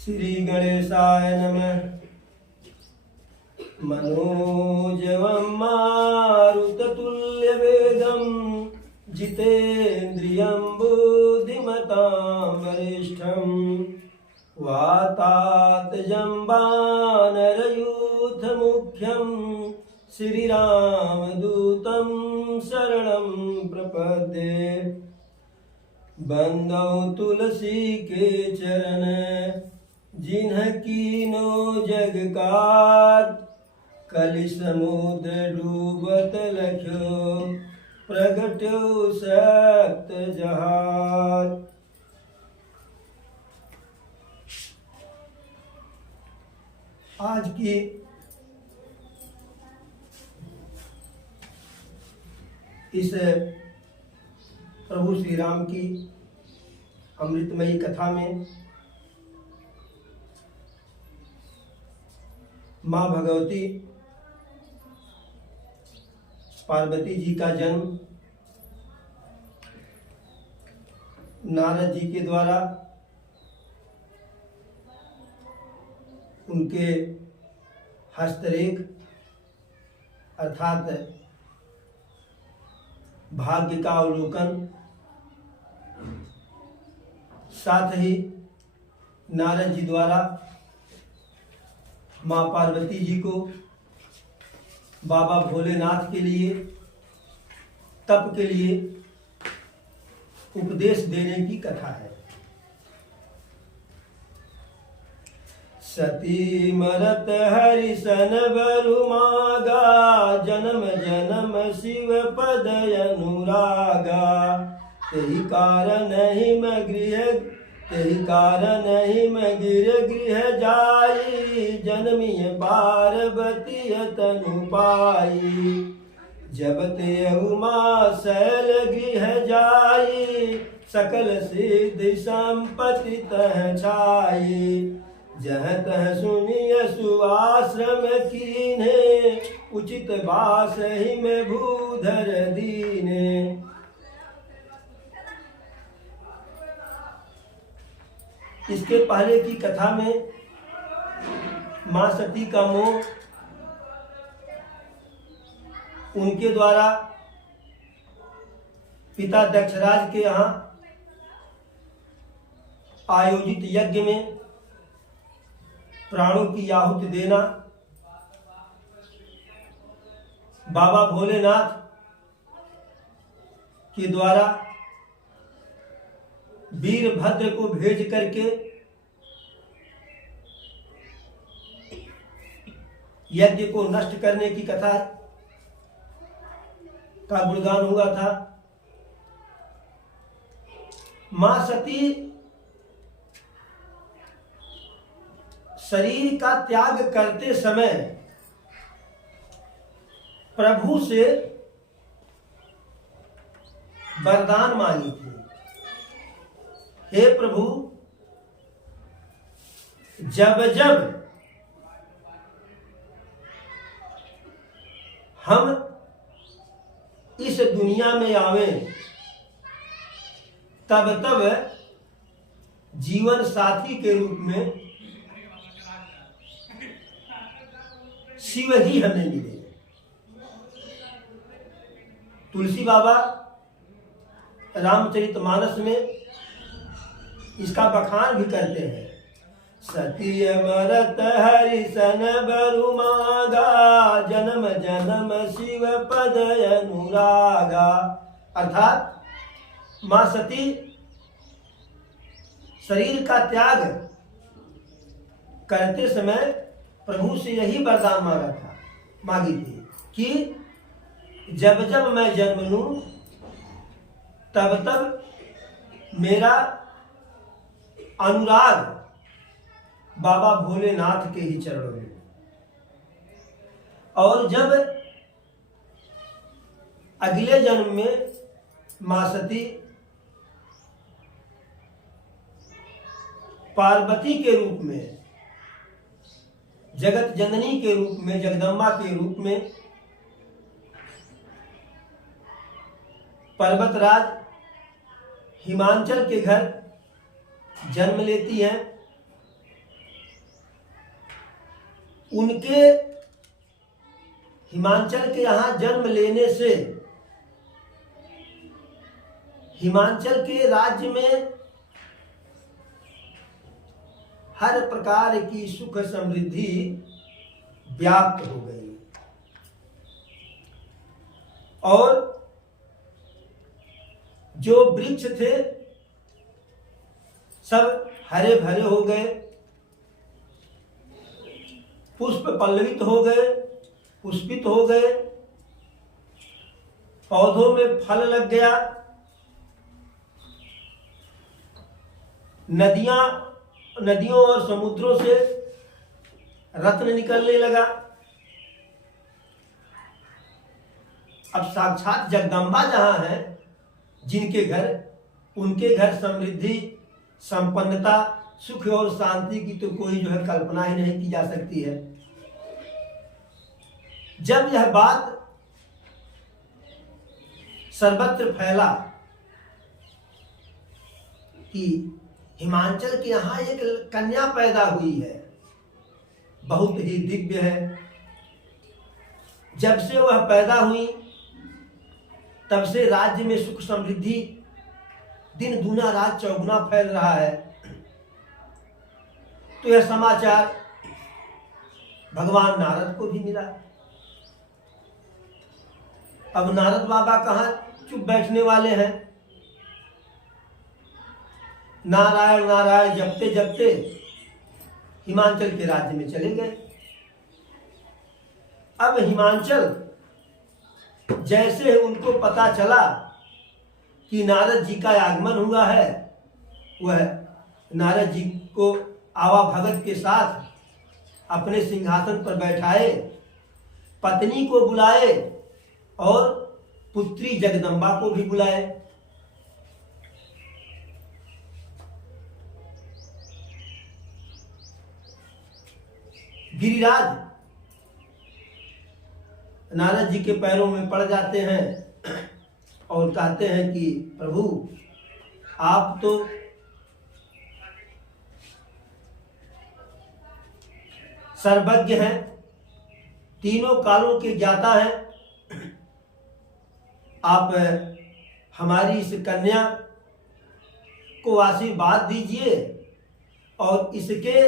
श्री गणेशाय नमः। मनोजवं मारुततुल्यवेगं जितेन्द्रियं बुद्धिमतां वरिष्ठं वातात्मजं वानरयूथमुख्यं श्रीरामदूतं शरणं प्रपद्ये। बंदौ तुलसी के चरण जिन्ह कीनो जग कार, कलि समुद्र डूबत लख्यो प्रगट्यो सप्त जहार। आज की इस प्रभु श्री राम की अमृतमयी कथा में माँ भगवती पार्वती जी का जन्म नारद जी के द्वारा उनके हस्तरेख अर्थात भाग्य का अवलोकन, साथ ही नारद जी द्वारा माँ पार्वती जी को बाबा भोलेनाथ के लिए तप के लिए उपदेश देने की कथा है। सती मरत हरि सन बरु मागा, जन्म जन्म शिव पद अनुरागा। तेहि कारण हिम गिर गृह जाई, जन्मिय पार्वती तनु पाई। जब ते उमा शैल गृह जाई, सकल सिद्धि संपत्ति तह छाई। जह तह सुनिय सुआश्रम कीन्हे, उचित बास ही में भूधर दीने। इसके पहले की कथा में मां सती का मोह उनके द्वारा पिता दक्षराज के यहाँ आयोजित यज्ञ में प्राणों की आहुति देना, बाबा भोलेनाथ के द्वारा वीरभद्र को भेज करके यज्ञ को नष्ट करने की कथा का गुणगान हुआ था। मां सती शरीर का त्याग करते समय प्रभु से वरदान मांगी थी, हे प्रभु, जब जब हम इस दुनिया में आवें तब तब जीवन साथी के रूप में शिव ही हमें मिले। तुलसी बाबा रामचरितमानस में इसका बखान भी करते हैं। सती मरत हरि सन बरु मागा, जन्म जन्म शिव पद अनुरागा। अर्थात मां सती शरीर का त्याग करते समय प्रभु से यही वरदान मांगी थी कि जब जब मैं जन्म लूं तब तब मेरा अनुराग बाबा भोलेनाथ के ही चरणों में, और जब अगले जन्म में मां सती पार्वती के रूप में, जगत जननी के रूप में, जगदम्बा के रूप में पर्वतराज हिमांचल के घर जन्म लेती हैं, उनके हिमांचल के यहाँ जन्म लेने से हिमांचल के राज्य में हर प्रकार की सुख समृद्धि व्याप्त हो गई और जो वृक्ष थे सब हरे भरे हो गए, पुष्प पल्लवित हो गए, पुष्पित हो गए, पौधों में फल लग गया, नदियों और समुद्रों से रत्न निकलने लगा। अब साक्षात जगदम्बा जहां है, जिनके घर, उनके घर समृद्धि, संपन्नता, सुख और शांति की तो कोई जो है कल्पना ही नहीं की जा सकती है। जब यह बात सर्वत्र फैला कि हिमांचल के यहाँ एक कन्या पैदा हुई है, बहुत ही दिव्य है, जब से वह पैदा हुई तब से राज्य में सुख समृद्धि दिन दूना रात चौगुना फैल रहा है। तो यह समाचार भगवान नारद को भी मिला। अब नारद बाबा कहाँ चुप बैठने वाले हैं, नारायण नारायण जपते जपते हिमांचल के राज्य में चले गए। अब हिमांचल जैसे उनको पता चला कि नारद जी का आगमन हुआ है, वह नारद जी को आवा भगत के साथ अपने सिंहासन पर बैठाए, पत्नी को बुलाए और पुत्री जगदम्बा को भी बुलाए। गिरिराज नारद जी के पैरों में पड़ जाते हैं और कहते हैं कि प्रभु, आप तो सर्वज्ञ हैं, तीनों कालों के ज्ञाता हैं, आप हमारी इस कन्या को आशीर्वाद दीजिए और इसके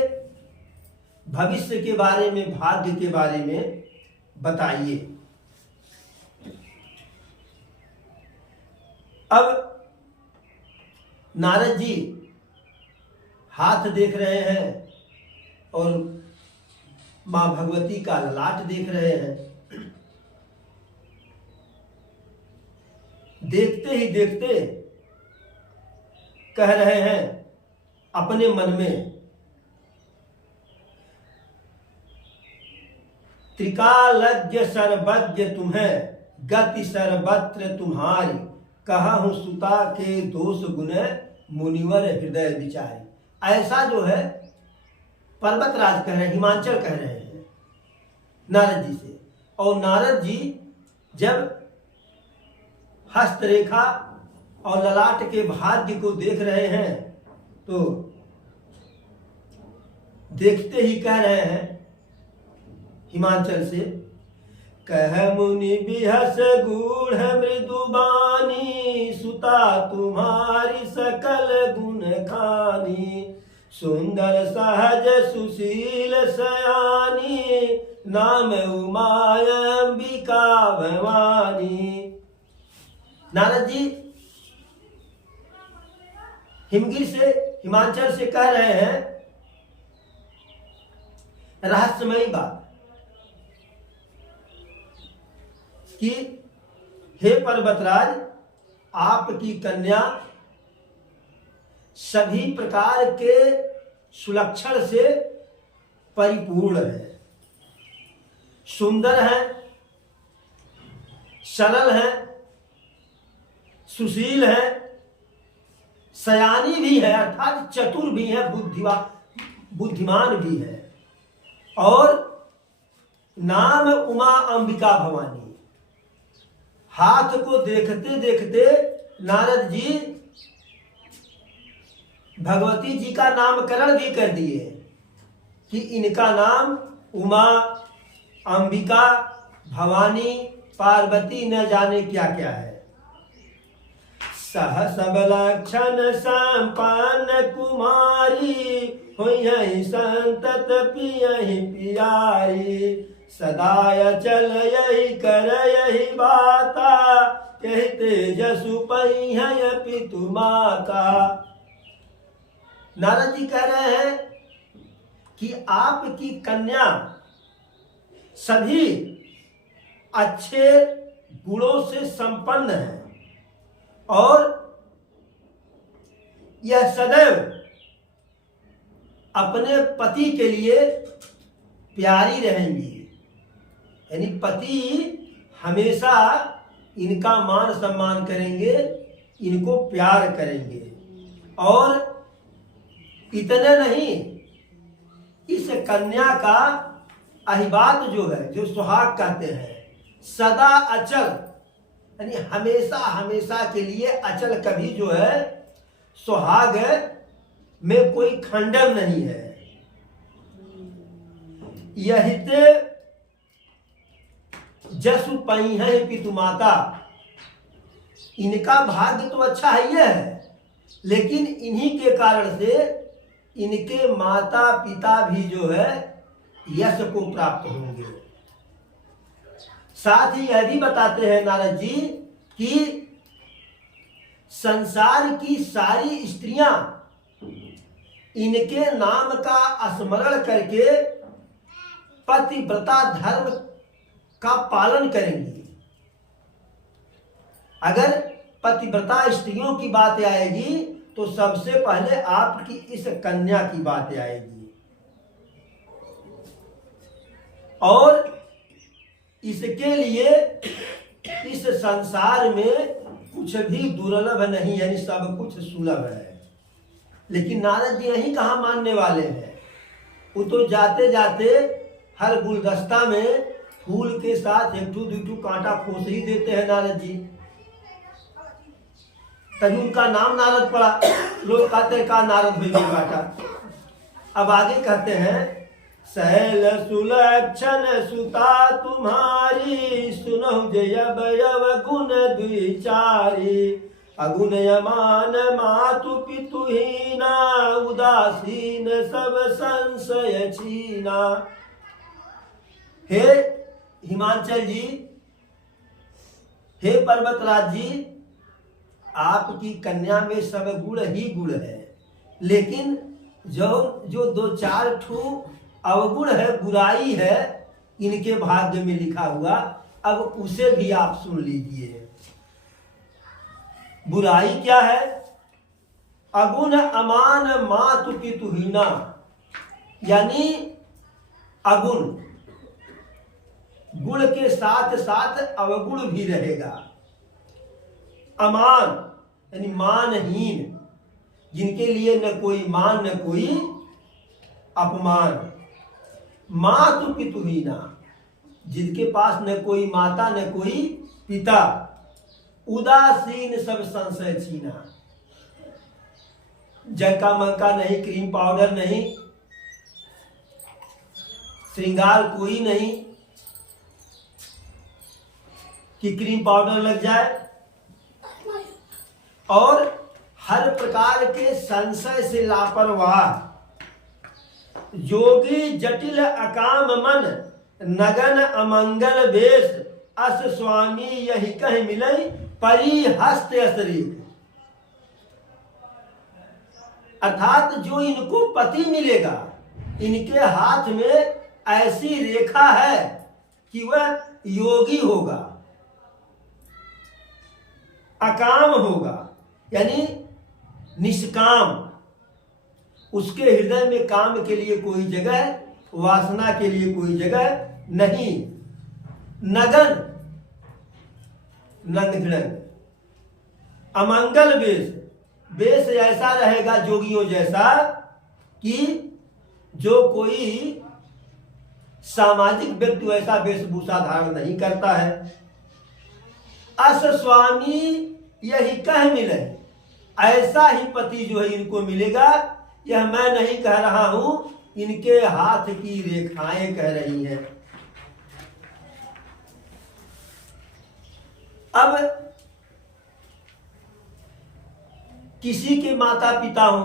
भविष्य के बारे में, भाग्य के बारे में बताइए। अब नारद जी हाथ देख रहे हैं और मां भगवती का ललाट देख रहे हैं। देखते ही देखते कह रहे हैं अपने मन में, त्रिकालज्ञ सर्वज्ञ तुम्हें, गति सर्वत्र तुम्हारी, कहूँ सुता के दोष गुण, मुनिवर हृदय विचारी। ऐसा जो है पर्वतराज कह रहे हैं, हिमांचल कह रहे हैं नारद जी से। और नारद जी जब हस्तरेखा और ललाट के भाग्य को देख रहे हैं तो देखते ही कह रहे हैं हिमांचल से, कह मुनि बिहस गूढ़ मृदुबानी, सुता तुम्हारी सकल गुण खानी, सुंदर सहज सुशील सयानी, नाम उमायंबिका भवानी। नारद जी हिमगिर से, हिमांचल से कह रहे हैं रहस्यमयी बात कि हे पर्वतराज, आपकी कन्या सभी प्रकार के सुलक्षण से परिपूर्ण है, सुंदर है, सरल है, सुशील है, सयानी भी है अर्थात चतुर भी है, बुद्धिमान भी है, और नाम उमा अंबिका भवानी। हाथ को देखते देखते नारद जी भगवती जी का नामकरण भी कर दिए कि इनका नाम उमा, अंबिका, भवानी, पार्वती, न जाने क्या क्या है। सह सब लक्षण संपन्न कुमारी, हुई संतत पियहि पियारी। सदा चल यही कर यही बाता, कहते जसु पई पितु माता। नारद जी कह रहे हैं कि आपकी कन्या सभी अच्छे गुणों से संपन्न है और यह सदैव अपने पति के लिए प्यारी रहेंगी। यानी पति हमेशा इनका मान सम्मान करेंगे, इनको प्यार करेंगे। और इतने नहीं, इस कन्या का अहिबात जो है, जो सुहाग कहते हैं, सदा अचल, यानी हमेशा हमेशा के लिए अचल, कभी जो है सुहाग में कोई खंडन नहीं है। यहिते जसु पई है पितु माता, इनका भाग्य तो अच्छा ही है, लेकिन इन्हीं के कारण से इनके माता पिता भी जो है यश को प्राप्त होंगे। साथ ही यह भी बताते हैं नारद जी कि संसार की सारी स्त्रियां इनके नाम का स्मरण करके पतिव्रता धर्म का पालन करेंगी। अगर पतिव्रता स्त्रियों की बात आएगी तो सबसे पहले आपकी इस कन्या की बात आएगी। और इसके लिए इस संसार में कुछ भी दुर्लभ नहीं, यानी सब कुछ सुलभ है। लेकिन नारद जी यही कहाँ मानने वाले हैं। वो तो जाते जाते हर गुलदस्ता में फूल के साथ एक दू कांटा खोस ही देते हैं नारद जी, तभी उनका नाम नारद पड़ा। लोग कहते हैं का नारद भाई कांटा। अब आगे कहते हैं, सैल सुलक्षण सुता तुम्हारी, सुनहु जय बयव गुण द्विचारी। अगुण यमान मातु पितुहीना, उदासीन सब संशय छीना। हे हिमांचल जी, हे पर्वतराज जी, आपकी कन्या में सब गुण ही गुण है, लेकिन जो दो चार ठू अवगुण है, बुराई है, इनके भाग्य में लिखा हुआ। अब उसे भी आप सुन लीजिए। बुराई क्या है? अगुण अमान मातु पितुहीना, यानी अगुण, गुण के साथ साथ अवगुण भी रहेगा। अमान यानी मानहीन, जिनके लिए न कोई मान न कोई अपमान। मातु पितुहीना, जिनके पास न कोई माता न कोई पिता। उदासीन सब संशय छीना, जंका मंका नहीं, क्रीम पाउडर नहीं, श्रृंगार कोई नहीं कि क्रीम पाउडर लग जाए, और हर प्रकार के संशय से लापरवाह। योगी जटिल अकाम मन, नगन अमंगल वेश। अस स्वामी यही कह मिलई, परी हस्त असरीक। अर्थात जो इनको पति मिलेगा, इनके हाथ में ऐसी रेखा है कि वह योगी होगा, अकाम होगा, यानी निष्काम। उसके हृदय में काम के लिए कोई जगह, वासना के लिए कोई जगह नहीं। नगन, नंग ढंग। अमंगल वेश, वेश ऐसा रहेगा जोगियों जैसा कि जो कोई सामाजिक व्यक्ति वैसा वेशभूषा धारण नहीं करता है। अस स्वामी यही कह मिले, ऐसा ही पति जो है इनको मिलेगा। यह मैं नहीं कह रहा हूं, इनके हाथ की रेखाएं कह रही हैं। अब किसी के माता पिता हो,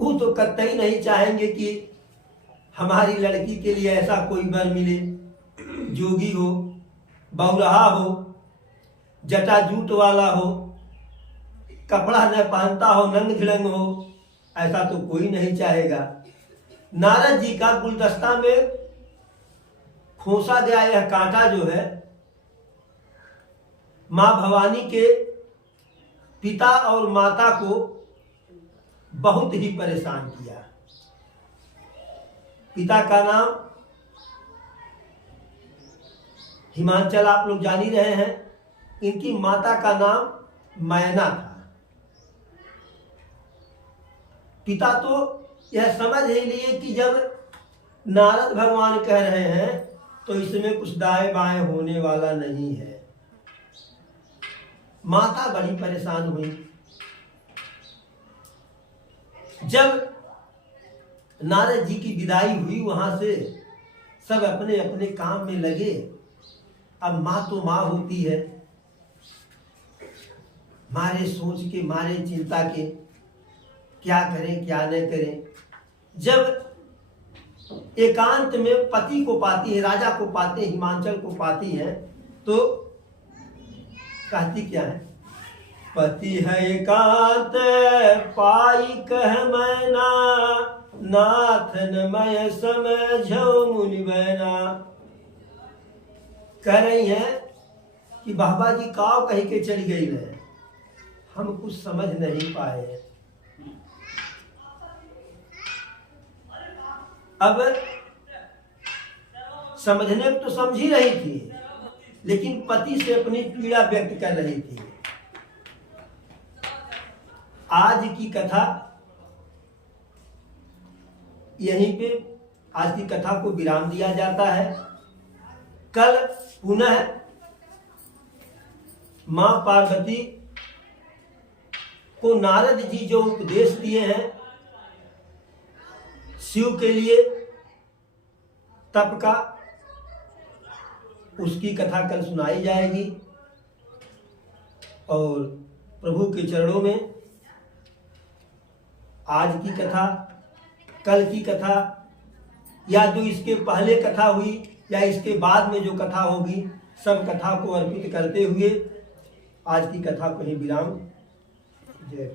वो तो कतई नहीं चाहेंगे कि हमारी लड़की के लिए ऐसा कोई वर मिले, जोगी हो, बहुरहा हो, जटाजूट वाला हो, कपड़ा न पहनता हो, नंग धिड़ंग हो, ऐसा तो कोई नहीं चाहेगा। नारद जी का गुलदस्ता में खोसा गया यह कांटा जो है, मां भवानी के पिता और माता को बहुत ही परेशान किया। पिता का नाम हिमांचल, आप लोग जान ही रहे हैं। इनकी माता का नाम मैना था। पिता तो यह समझ ही लिए कि जब नारद भगवान कह रहे हैं तो इसमें कुछ दाएं बाएं होने वाला नहीं है। माता बड़ी परेशान हुई। जब नारद जी की विदाई हुई वहां से, सब अपने अपने काम में लगे। अब माँ तो माँ होती है, मारे सोच के, मारे चिंता के, क्या करें क्या न करें। जब एकांत में पति को पाती है, राजा को पाते हैं, हिमांचल को पाती है, तो कहती क्या है? पति है एकांत पाई कह मैना, नाथन मैं समझो मुनि बहना। कह रही हैं कि बाबा जी काव कही के चली गई है, हम कुछ समझ नहीं पाए। अब समझने को तो समझ ही रही थी, लेकिन पति से अपनी पीड़ा व्यक्त कर रही थी। आज की कथा यहीं पे, आज की कथा को विराम दिया जाता है। कल पुनः मां पार्वती को नारद जी जो उपदेश दिए हैं शिव के लिए तप का, उसकी कथा कल सुनाई जाएगी। और प्रभु के चरणों में आज की कथा, कल की कथा, या जो इसके पहले कथा हुई या इसके बाद में जो कथा होगी, सब कथा को अर्पित करते हुए आज की कथा को ही विराम। जय